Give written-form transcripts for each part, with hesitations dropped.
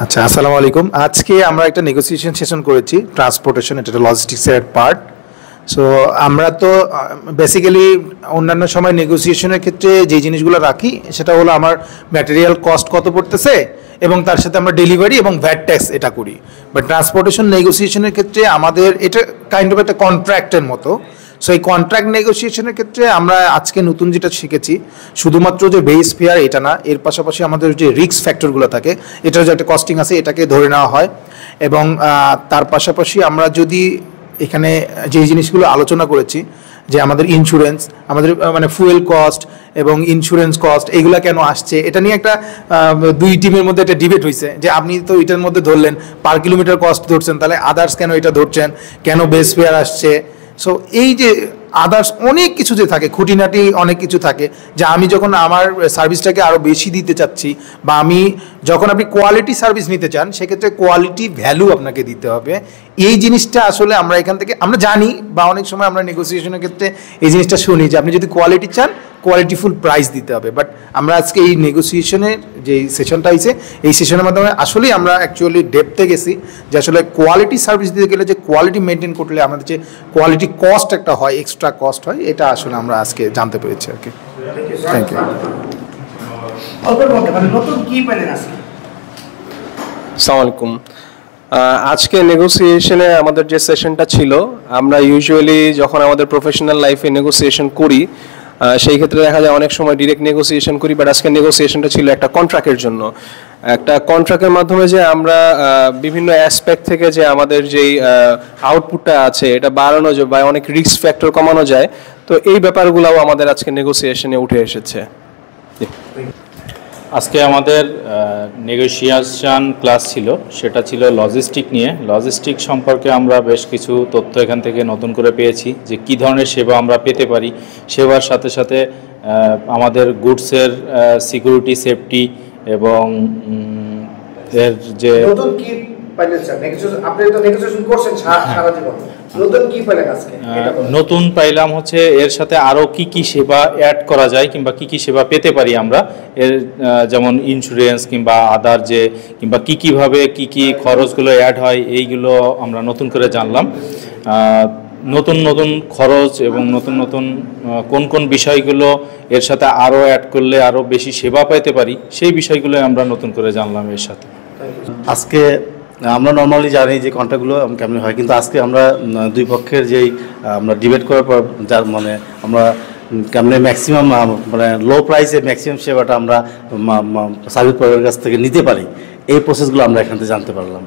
আচ্ছা, আসসালামু আলাইকুম। আজকে আমরা একটা নেগোসিয়েশন সেশন করেছি ট্রান্সপোর্টেশন, এটা একটা লজিস্টিক্সের পার্ট। সো আমরা তো বেসিক্যালি অন্যান্য সময় নেগোসিয়েশনের ক্ষেত্রে যে জিনিসগুলো রাখি সেটা হলো আমার ম্যাটেরিয়াল কস্ট কত পড়তেছে এবং তার সাথে আমরা ডেলিভারি এবং ভ্যাট ট্যাক্স এটা করি। বাট ট্রান্সপোর্টেশন নেগোসিয়েশনের ক্ষেত্রে আমাদের এটা কাইন্ড অফ একটা কন্ট্রাক্টের মতো। সো এই কন্ট্রাক্ট নেগোসিয়েশনের ক্ষেত্রে আমরা আজকে নতুন যেটা শিখেছি, শুধুমাত্র যে বেস ফেয়ার এটা না, এর পাশাপাশি আমাদের যে রিস্ক ফ্যাক্টরগুলো থাকে, এটার যে একটা কস্টিং আছে এটাকে ধরে নেওয়া হয়। এবং তার পাশাপাশি আমরা যদি এখানে যে জিনিসগুলো আলোচনা করেছি, যে আমাদের ইন্স্যুরেন্স, আমাদের মানে ফুয়েল কস্ট এবং ইন্স্যুরেন্স কস্ট এগুলো কেন আসছে, এটা নিয়ে একটা দুই টিমের মধ্যে একটা ডিবেট হয়েছে যে আপনি তো এটার মধ্যে ধরলেন পার কিলোমিটার কস্ট ধরছেন, তাহলে আদার্স কেন এটা ধরছেন, কেন বেস ফেয়ার আসছে। সো এই যে আদার্স অনেক কিছু যে থাকে, খুঁটিনাটি অনেক কিছু থাকে, যে আমি যখন আমার সার্ভিসটাকে আরও বেশি দিতে চাচ্ছি, বা আমি যখন আপনি কোয়ালিটি সার্ভিস নিতে চান সেক্ষেত্রে কোয়ালিটি ভ্যালু আপনাকে দিতে হবে। এই জিনিসটা আসলে আমরা এখান থেকে আমরা জানি, বা অনেক সময় আমরা নেগোসিয়েশনের ক্ষেত্রে এই জিনিসটা শুনি যে আপনি যদি কোয়ালিটি চান কোয়ালিটিফুল প্রাইস দিতে হবে। বাট আমরা আজকে এই নেগোসিয়েশনের যে সেশনটা হয়েছে, এই সেশনের মাধ্যমে আসলেই আমরা অ্যাকচুয়ালি ডেপথে গেছি যে আসলে কোয়ালিটি সার্ভিস দিতে গেলে যে কোয়ালিটি মেনটেন করলে আমাদের যে কোয়ালিটি কস্ট একটা হয়, এক্সট্রা কস্ট হয়, এটা আসলে আমরা আজকে জানতে পেরেছি আর কি। Thank you. আসসালামু আলাইকুম। আজকে নেগোসিয়েশনে আমাদের যে সেশনটা ছিল, আমরা ইউজুয়ালি যখন আমাদের প্রফেশনাল লাইফে নেগোসিয়েশন করি সেই ক্ষেত্রে দেখা যায় অনেক সময় ডিরেক্ট নেগোসিয়েশন করি, বাট আজকে নেগোসিয়েশনটা ছিল একটা কন্ট্রাক্টের জন্য। একটা কন্ট্রাক্টের মাধ্যমে যে আমরা বিভিন্ন অ্যাসপেক্ট থেকে যে আমাদের যেই আউটপুটটা আছে এটা বাড়ানো যায় বা অনেক রিস্ক ফ্যাক্টর কমানো যায়, তো এই ব্যাপারগুলোও আমাদের আজকে নেগোসিয়েশনে উঠে এসেছে। আজকে আমাদের নেগোসিয়েশন ক্লাস ছিল, সেটা ছিল লজিস্টিক নিয়ে। লজিস্টিক সম্পর্কে আমরা বেশ কিছু তথ্য এখান থেকে নতুন করে পেয়েছি, যে কী ধরনের সেবা আমরা পেতে পারি। সেবার সাথে সাথে আমাদের গুডসের সিকিউরিটি, সেফটি এবং এর যে নতুন পাইলাম হচ্ছে এর সাথে আরও কি কি সেবা অ্যাড করা যায় কিংবা কি কি সেবা পেতে পারি আমরা, এর যেমন ইন্স্যুরেন্স কিংবা আদার যে কিংবা কীভাবে কি খরচগুলো অ্যাড হয়, এইগুলো আমরা নতুন করে জানলাম। নতুন নতুন খরচ এবং নতুন নতুন কোন কোন বিষয়গুলো এর সাথে আরও অ্যাড করলে আরও বেশি সেবা পেতে পারি, সেই বিষয়গুলো আমরা নতুন করে জানলাম এর সাথে। আজকে আমরা নর্মালি জানি যে কন্ট্রাক্টগুলো কেমন হয়, কিন্তু আজকে আমরা দুই পক্ষের যেই আমরা ডিবেট করার পর যার মানে আমরা কেমন ম্যাক্সিমাম মানে লো প্রাইসে ম্যাক্সিমাম সেবাটা আমরা সার্ভিস প্রোভাইডারের কাছ থেকে নিতে পারি, এই প্রসেসগুলো আমরা এখান থেকে জানতে পারলাম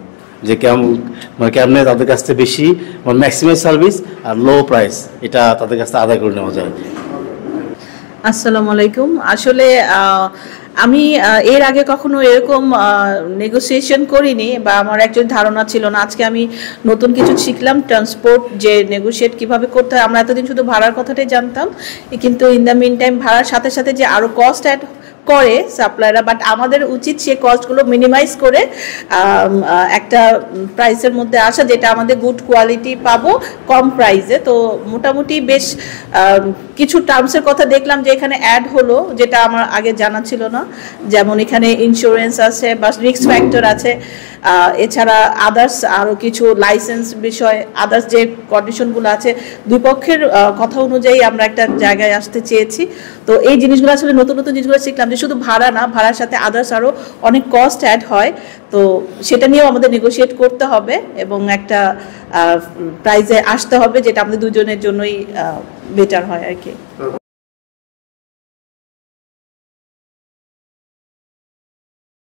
যে কেমনে তাদের কাছ থেকে বেশি মানে ম্যাক্সিমাম সার্ভিস আর লো প্রাইস এটা তাদের কাছ থেকে আদায় করে নেওয়া যায়। আসসালামু আলাইকুম। আসলে আমি এর আগে কখনো এরকম নেগোসিয়েশন করিনি, বা আমার একজন ধারণা ছিল না। আজকে আমি নতুন কিছু শিখলাম, ট্রান্সপোর্ট যে নেগোসিয়েট কিভাবে করতে হয়। আমরা এতদিন শুধু ভাড়ার কথাটাই জানতাম, কিন্তু ইন দ্য মিন টাইম ভাড়ার সাথে সাথে যে আরও কস্ট অ্যাড করে সাপ্লায়াররা, বাট আমাদের উচিত সেই কস্টগুলো মিনিমাইজ করে একটা প্রাইসের মধ্যে আসা, যেটা আমাদের গুড কোয়ালিটি পাবো কম প্রাইসে। তো মোটামুটি বেশ কিছু টার্মসের কথা দেখলাম যে এখানে অ্যাড হলো, যেটা আমার আগে জানা ছিল না। যেমন এখানে ইন্স্যুরেন্স আছে বা রিস্ক ফ্যাক্টর আছে, এছাড়া আদার্স আরও কিছু লাইসেন্স বিষয়, আদার্স যে কন্ডিশনগুলো আছে, দুই পক্ষের কথা অনুযায়ী আমরা একটা জায়গায় আসতে চেয়েছি। তো এই জিনিসগুলো আসলে নতুন নতুন জিনিসগুলো শিখলাম, যে শুধু ভাড়া না, ভাড়ার সাথে আদার্স আরও অনেক কস্ট অ্যাড হয়। তো সেটা নিয়েও আমাদের নেগোশিয়েট করতে হবে এবং একটা প্রাইজে আসতে হবে, যেটা আমাদের দুজনের জন্যই বেটার হয় আর কি।